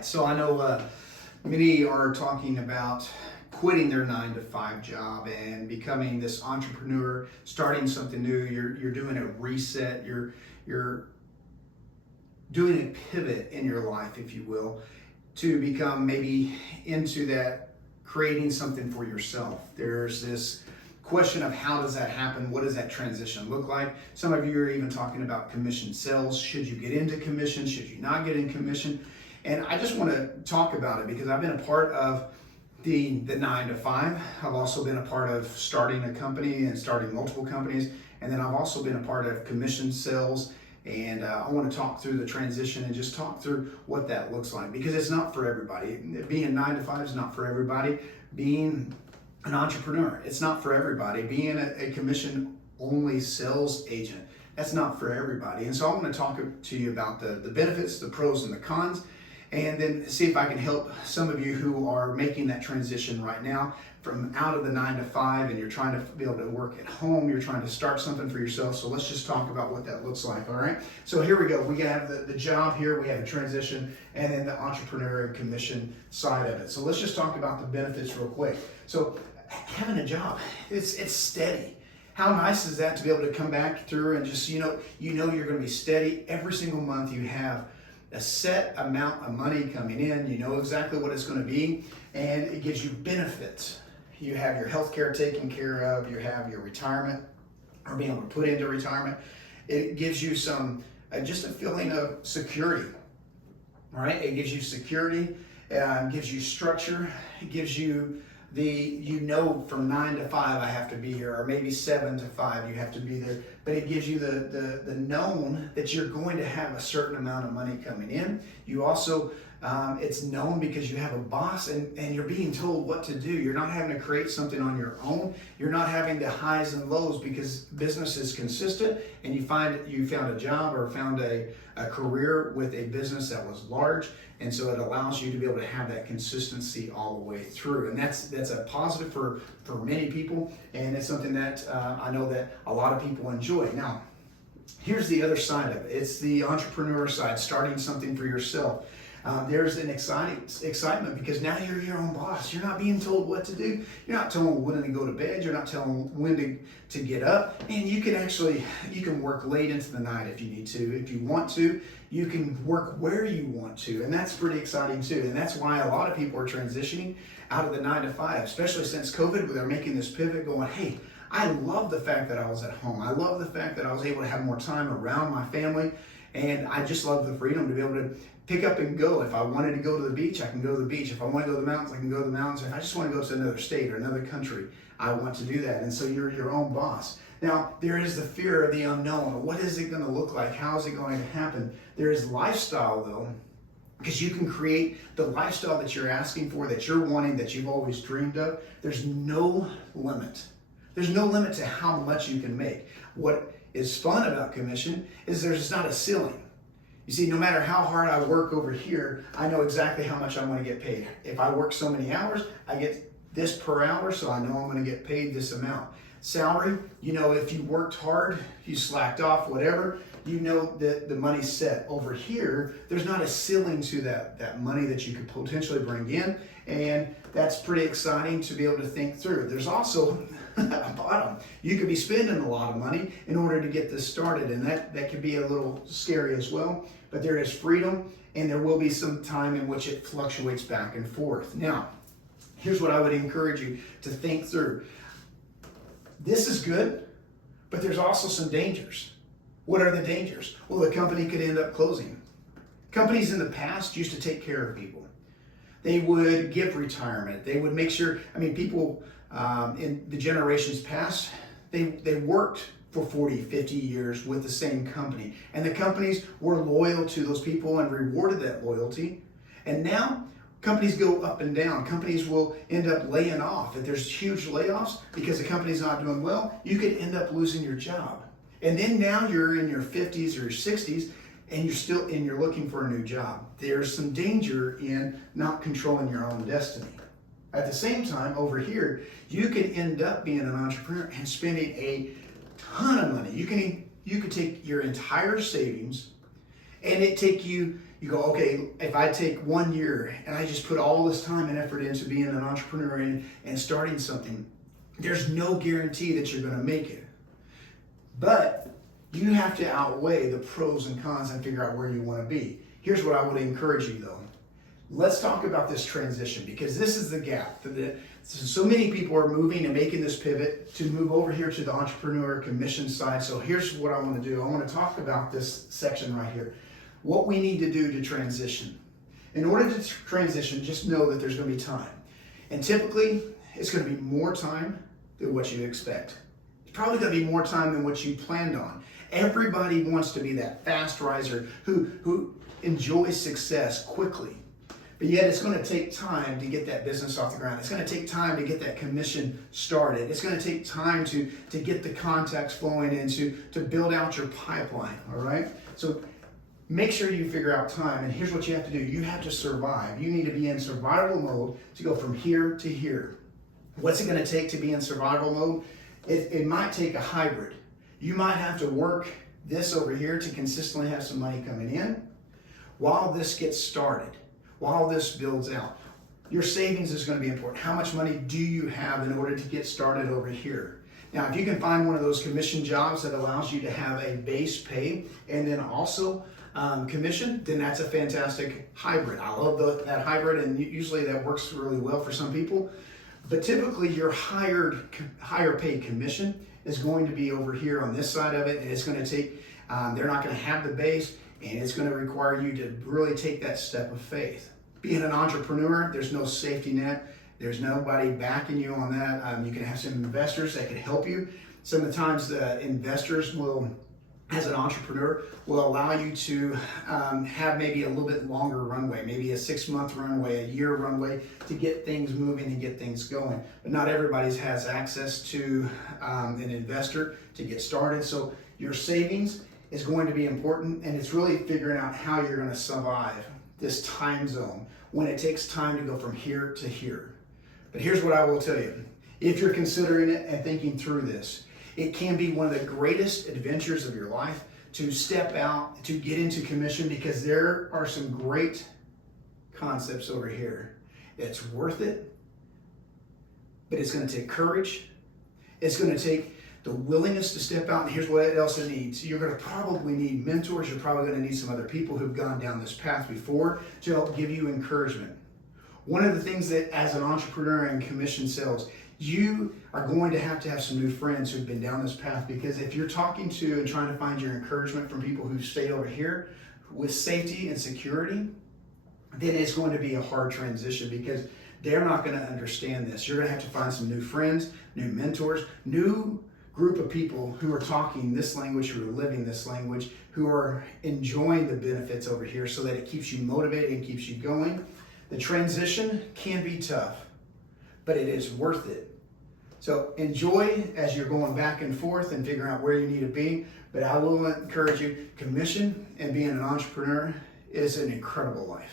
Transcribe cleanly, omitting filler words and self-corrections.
right, so I know many are talking about quitting their 9 to 5 job and becoming this entrepreneur, starting something new. You're doing a reset. You're doing a pivot in your life, if you will, to become maybe into that creating something for yourself. There's this question of how does that happen? What does that transition look like? Some of you are even talking about commission sales. Should you get into commission? Should you not get in commission? And I just want to talk about it because I've been a part of the 9 to 5. I've also been a part of starting a company and starting multiple companies. And then I've also been a part of commission sales. And I want to talk through the transition and just talk through what that looks like, because it's not for everybody. Being 9 to 5 is not for everybody. Being an entrepreneur, it's not for everybody. Being a commission only sales agent, that's not for everybody. And so I want to talk to you about the benefits, the pros and the cons, and then see if I can help some of you who are making that transition right now from out of the 9 to 5, and you're trying to be able to work at home, you're trying to start something for yourself. So let's just talk about what that looks like, all right? So here we go. We have the job here, we have a transition, and then the entrepreneur and commission side of it. So let's just talk about the benefits real quick. So having a job, it's steady. How nice is that to be able to come back through and just, you know you're going to be steady. Every single month you have a set amount of money coming in. You know exactly what it's going to be, and it gives you benefits. You have your health care taken care of, you have your retirement, or being able to put into retirement. It gives you some, just a feeling of security, all right? It gives you security, gives you structure, it gives you from 9 to 5 I have to be here, or maybe 7 to 5 you have to be there, but it gives you the known that you're going to have a certain amount of money coming in. You also, it's known because you have a boss and you're being told what to do. You're not having to create something on your own. You're not having the highs and lows because business is consistent, and you found a job or found a career with a business that was large. And so it allows you to be able to have that consistency all the way through. And that's a positive for many people. And it's something that I know that a lot of people enjoy. Now, here's the other side of it. It's the entrepreneur side, starting something for yourself. There's an excitement because now you're your own boss. You're not being told what to do. You're not told when to go to bed. You're not telling when to get up. And you can work late into the night if you need to. If you want to, you can work where you want to. And that's pretty exciting too. And that's why a lot of people are transitioning out of the 9 to 5, especially since COVID, where they're making this pivot going, hey, I love the fact that I was at home. I love the fact that I was able to have more time around my family. And I just love the freedom to be able to pick up and go. If I wanted to go to the beach, I can go to the beach. If I want to go to the mountains, I can go to the mountains. If I just want to go to another state or another country, I want to do that. And so you're your own boss. Now, there is the fear of the unknown. What is it going to look like? How is it going to happen? There is lifestyle, though, because you can create the lifestyle that you're asking for, that you're wanting, that you've always dreamed of. There's no limit. There's no limit to how much you can make. What is fun about commission is there's not a ceiling. You see, no matter how hard I work over here, I know exactly how much I'm going to get paid. If I work so many hours, I get this per hour, so I know I'm going to get paid this amount. Salary, if you worked hard, you slacked off, whatever, that the money's set. Over here, there's not a ceiling to that money that you could potentially bring in, and that's pretty exciting to be able to think through. There's also a bottom. You could be spending a lot of money in order to get this started, and that could be a little scary as well, but there is freedom, and there will be some time in which it fluctuates back and forth. Now, here's what I would encourage you to think through. This is good, but there's also some dangers. What are the dangers? Well, the company could end up closing. Companies in the past used to take care of people. They would give retirement. They would make sure, people in the generations past, they worked for 40, 50 years with the same company. And the companies were loyal to those people and rewarded that loyalty. And now, companies go up and down. Companies will end up laying off. If there's huge layoffs because the company's not doing well, you could end up losing your job. And then now you're in your 50s or your 60s and you're looking for a new job. There's some danger in not controlling your own destiny. At the same time, over here, you could end up being an entrepreneur and spending a ton of money. You could take your entire savings and it take you You go, okay, if I take 1 year and I just put all this time and effort into being an entrepreneur and starting something, there's no guarantee that you're going to make it. But you have to outweigh the pros and cons and figure out where you want to be. Here's what I would encourage you though. Let's talk about this transition, because this is the gap. So many people are moving and making this pivot to move over here to the entrepreneur commission side. So here's what I want to do. I want to talk about this section right here. What we need to do to transition. In order to transition, just know that there's going to be time. And typically, it's going to be more time than what you expect. It's probably going to be more time than what you planned on. Everybody wants to be that fast riser who enjoys success quickly. But yet it's going to take time to get that business off the ground. It's going to take time to get that commission started. It's going to take time to get the contacts flowing and to build out your pipeline, all right? So make sure you figure out time, and here's what you have to do. You have to survive. You need to be in survival mode to go from here to here. What's it going to take to be in survival mode? It might take a hybrid. You might have to work this over here to consistently have some money coming in while this gets started. While this builds out. Your savings is going to be important. How much money do you have in order to get started over here? Now, if you can find one of those commission jobs that allows you to have a base pay and then also commission, then that's a fantastic hybrid. I love that hybrid, and usually that works really well for some people. But typically your higher paid commission is going to be over here on this side of it, and it's going to take, they're not going to have the base, and it's going to require you to really take that step of faith. Being an entrepreneur, there's no safety net. There's nobody backing you on that. You can have some investors that can help you. Some of the times the investors will, as an entrepreneur, will allow you to have maybe a little bit longer runway, maybe a 6-month runway, a year runway to get things moving and get things going. But not everybody has access to an investor to get started. So your savings is going to be important, and it's really figuring out how you're going to survive this time zone when it takes time to go from here to here. But here's what I will tell you. If you're considering it and thinking through this, it can be one of the greatest adventures of your life to step out, to get into commission, because there are some great concepts over here. It's worth it, but it's going to take courage. It's going to take the willingness to step out, and here's what else it needs. You're going to probably need mentors. You're probably going to need some other people who've gone down this path before to help give you encouragement. One of the things that as an entrepreneur in commission sales, you are going to have some new friends who've been down this path, because if you're talking to and trying to find your encouragement from people who've stayed over here with safety and security, then it's going to be a hard transition, because they're not going to understand this. You're going to have to find some new friends, new mentors, new group of people who are talking this language, who are living this language, who are enjoying the benefits over here, so that it keeps you motivated and keeps you going. The transition can be tough, but it is worth it. So enjoy as you're going back and forth and figuring out where you need to be. But I will encourage you, commission and being an entrepreneur is an incredible life.